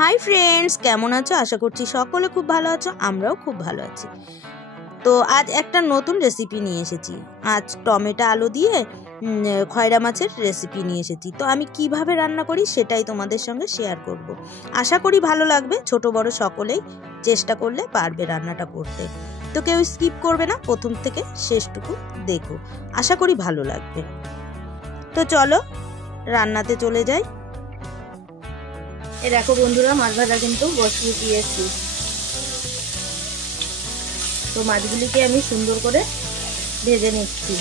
Hi friends, কেমন আছো? আশা করছি সকলে খুব ভালো আছো, আমরাও খুব ভালো আছি। তো আজ একটা নতুন রেসিপি নিয়ে এসেছি। আজ টমেটো আলু দিয়ে খয়রা মাছের রেসিপি নিয়ে এসেছি। তো আমি কিভাবে রান্না করি সেটাই তোমাদের সঙ্গে শেয়ার করব। আশা করি ভালো লাগবে। ছোট বড় সকলেই চেষ্টা করলে পারবে রান্নাটা করতে। তো কেউ স্কিপ করবে না, প্রথম থেকে শেষটুকু দেখো, আশা করি ভালো লাগবে। তো চলো রান্নাতে চলে যাই। এই দেখো বন্ধুরা, মাছ ভাজা কিন্তু বসিয়ে দিয়েছি। তো মাছগুলিকে আমি সুন্দর করে ভেজে নিচ্ছি।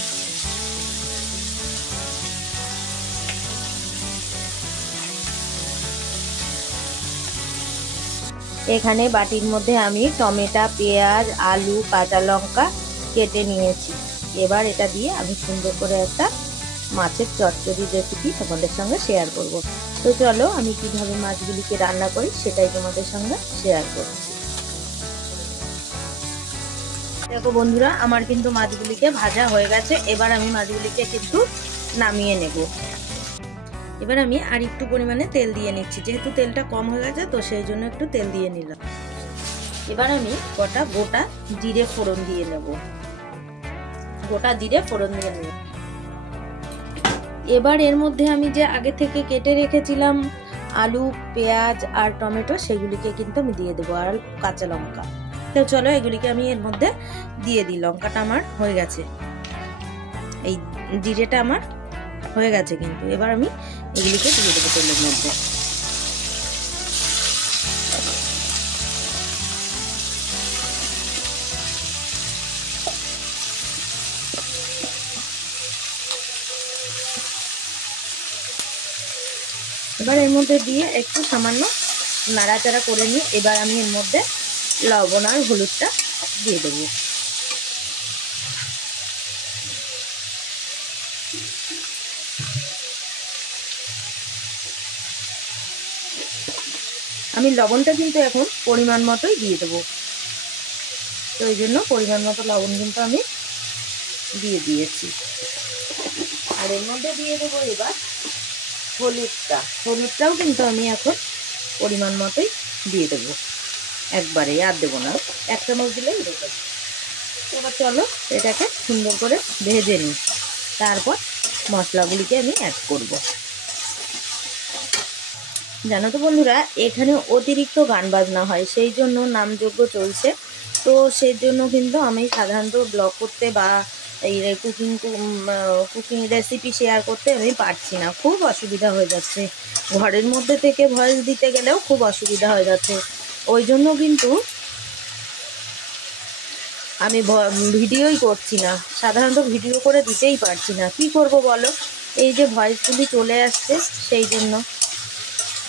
এখানে বাটির মধ্যে আমি টমেটো, পেঁয়াজ, আলু, কাঁচা লঙ্কা কেটে নিয়েছি। এবার এটা দিয়ে আমি সুন্দর করে একটা মাছের চচ্চড়ি রেসিপি তোমাদের সঙ্গে শেয়ার করব। তো চলো আমি কিভাবে মাছগুলিকে রান্না করি সেটাই তোমাদের সঙ্গে শেয়ার করছি। দেখো বন্ধুরা, আমার কিন্তু মাছগুলিকে ভাজা হয়ে গেছে। এবার আমি মাছগুলিকে কিন্তু নামিয়ে নেব। এবার আমি আর একটু পরিমাণে তেল দিয়ে নিচ্ছি, যেহেতু তেলটা কম হয়ে গেছে তো সেই জন্য একটু তেল দিয়ে নিলাম। এবার আমি গোটা জিরে ফোড়ন দিয়ে নেব। গোটা জিরে ফোড়ন দিয়ে নেব। এবার এর মধ্যে আমি যে আগে থেকে কেটে রেখেছিলাম আলু, পেঁয়াজ আর টমেটো, সেগুলিকে কিন্তু আমি দিয়ে দেবো, আর কাঁচা লঙ্কা। তো চলো এগুলিকে আমি এর মধ্যে দিয়ে দিই। লঙ্কাটা আমার হয়ে গেছে, এই জিরেটা আমার হয়ে গেছে কিন্তু। এবার আমি এগুলিকে দিয়ে দেবো তেলের মধ্যে। এবার এর মধ্যে দিয়ে একটু সামান্য নাড়াচাড়া করে নিই। এবার আমি এর মধ্যে লবণ আর হলুদটা দিয়ে দেবো। আমি লবণটা কিন্তু এখন পরিমাণ মতোই দিয়ে দেবো। তো এই জন্য পরিমাণ মতো লবণ কিন্তু আমি দিয়ে দিয়েছি। আর এর মধ্যে দিয়ে দেবো এবার হলুদটাও কিন্তু আমি এখন পরিমাণ মতোই দিয়ে দেবো, একবারে আর দেবো না, 1 চামচ দিলেই হয়ে যাবে। এবার চলো এটাকে সুন্দর করে ভেজে নিই, তারপর মশলাগুলিকে আমি অ্যাড করব। জানো তো বন্ধুরা, এখানে অতিরিক্ত গান বাজনা হয়, সেই জন্য নামযজ্ঞ চলছে। তো সেই জন্য কিন্তু আমি সাধারণত ব্লগ করতে বা এই কুকিং রেসিপি শেয়ার করতে আমি পারছি না, খুব অসুবিধা হয়ে যাচ্ছে। ঘরের মধ্যে থেকে ভয়েস দিতে গেলেও খুব অসুবিধা হয়ে যাচ্ছে। ওই জন্য কিন্তু আমি ভিডিওই করছি না, সাধারণত ভিডিও করে দিতেই পারছি না। কি করব বলো, এই যে ভয়েসগুলি চলে আসছে সেই জন্য।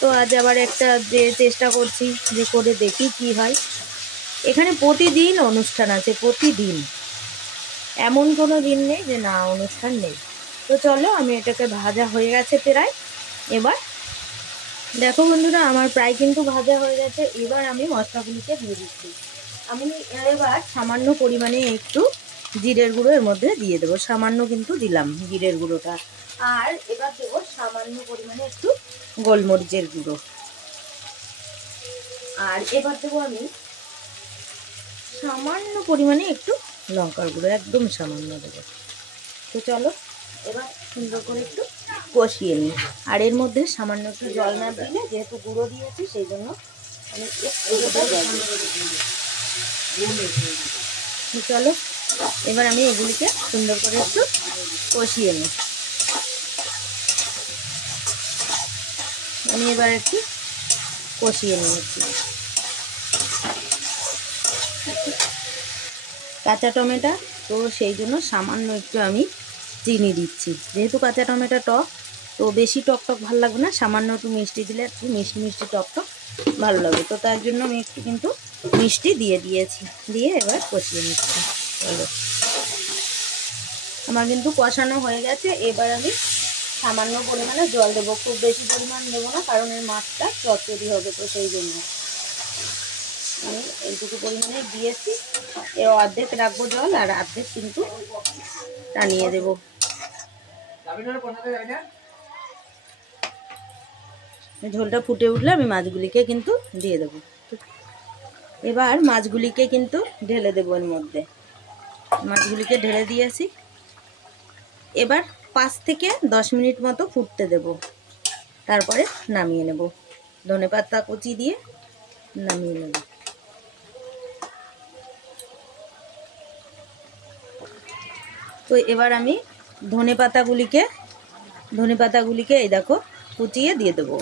তো আজ আবার একটা যে চেষ্টা করছি যে করে দেখি কি হয়। এখানে প্রতিদিন অনুষ্ঠান আছে, প্রতিদিন, এমন কোনো দিন নেই যে না অনুষ্ঠান নেই। তো চলো আমি এটাকে ভাজা হয়ে গেছে প্রায়। এবার দেখো বন্ধুরা, আমার প্রায় কিন্তু ভাজা হয়ে গেছে। এবার আমি মশলাগুলিকে দিয়ে দিচ্ছি। আমি এবার সামান্য পরিমাণে একটু জিরের গুঁড়ো এর মধ্যে দিয়ে দেবো, সামান্য কিন্তু দিলাম জিরের গুঁড়োটা। আর এবার দেবো সামান্য পরিমাণে একটু গোলমরিচের গুঁড়ো। আর এবার দেবো আমি সামান্য পরিমাণে একটু লঙ্কার গুঁড়ো, একদম সামান্য দেবো। তো চলো এবার সুন্দর করে একটু কষিয়ে নিই। আর এর মধ্যে সামান্য একটু জল না দিলে, যেহেতু গুঁড়ো দিয়েছি সেই জন্য আমি চলো এবার আমি এগুলিকে সুন্দর করে একটু কষিয়ে নিই। আমি এবার একটু কষিয়ে নিয়েছি। কাঁচা টমেটো, তো সেই জন্য সামান্য একটু আমি চিনি দিচ্ছি, যেহেতু কাঁচা টমেটো টক, তো বেশি টক ভালো লাগবে না, সামান্য একটু মিষ্টি দিলে একটু মিষ্টি টক ভালো লাগবে। তো তার জন্য আমি একটু কিন্তু মিষ্টি দিয়ে দিয়েছি। দিয়ে এবার কষিয়ে নিচ্ছি। চলো আমার কিন্তু কষানো হয়ে গেছে। এবার আমি সামান্য পরিমাণে জল দেবো, খুব বেশি পরিমাণ দেবো না, কারণ এর মাছটা চচ্চড়ি হবে, তো সেই জন্য আমি এইটুকু পরিমাণে দিয়েছি। এর অর্ধেক রাখবো জল, আর অর্ধেক কিন্তু টানিয়ে দেবো। ঝোলটা ফুটে উঠলে আমি মাছগুলিকে কিন্তু দিয়ে দেবো। এবার মাছগুলিকে কিন্তু ঢেলে দেবো এর মধ্যে। মাছগুলিকে ঢেলে দিয়েছি। এবার 5 থেকে 10 মিনিট মতো ফুটতে দেব, তারপরে নামিয়ে নেব। ধনেপাতা কুচি দিয়ে নামিয়ে নেব। তো এবার আমি ধনেপাতাগুলিকে এই দেখো কুচিয়ে দিয়ে দেবো।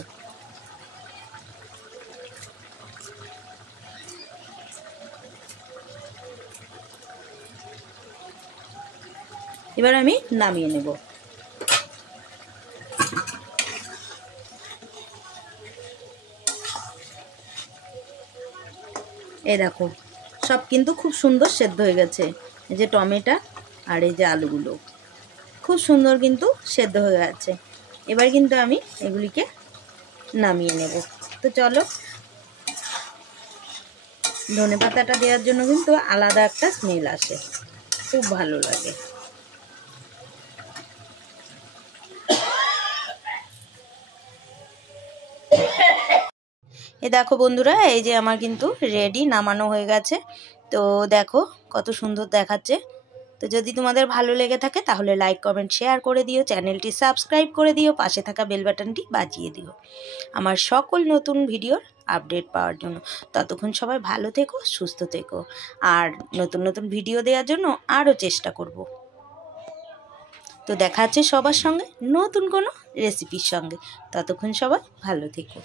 এবার আমি নামিয়ে নেব। এই দেখো সব কিন্তু খুব সুন্দর সেদ্ধ হয়ে গেছে। এই যে টমেটো আর এই যে আলুগুলো খুব সুন্দর কিন্তু সেদ্ধ হয়ে গেছে। এবার কিন্তু আমি এগুলিকে নামিয়ে নেব। তো চলো, ধনেপাতাটা দেওয়ার জন্য কিন্তু আলাদা একটা স্মেল আসে, খুব ভালো লাগে। এ দেখো বন্ধুরা, এই যে আমার কিন্তু রেডি, নামানো হয়ে গেছে। তো দেখো কত সুন্দর দেখাচ্ছে। তো যদি তোমাদের ভালো লেগে থাকে তাহলে লাইক কমেন্ট শেয়ার করে দিও, চ্যানেলটি সাবস্ক্রাইব করে দিও, পাশে থাকা বেল বাটনটি বাজিয়ে দিও আমার সকল নতুন ভিডিওর আপডেট পাওয়ার জন্য। ততক্ষণ সবাই ভালো থেকো, সুস্থ থেকো, আর নতুন নতুন ভিডিও দেওয়ার জন্য আরও চেষ্টা করব। তো দেখা হচ্ছে সবার সঙ্গে নতুন কোনো রেসিপির সঙ্গে। ততক্ষণ সবাই ভালো থেকো।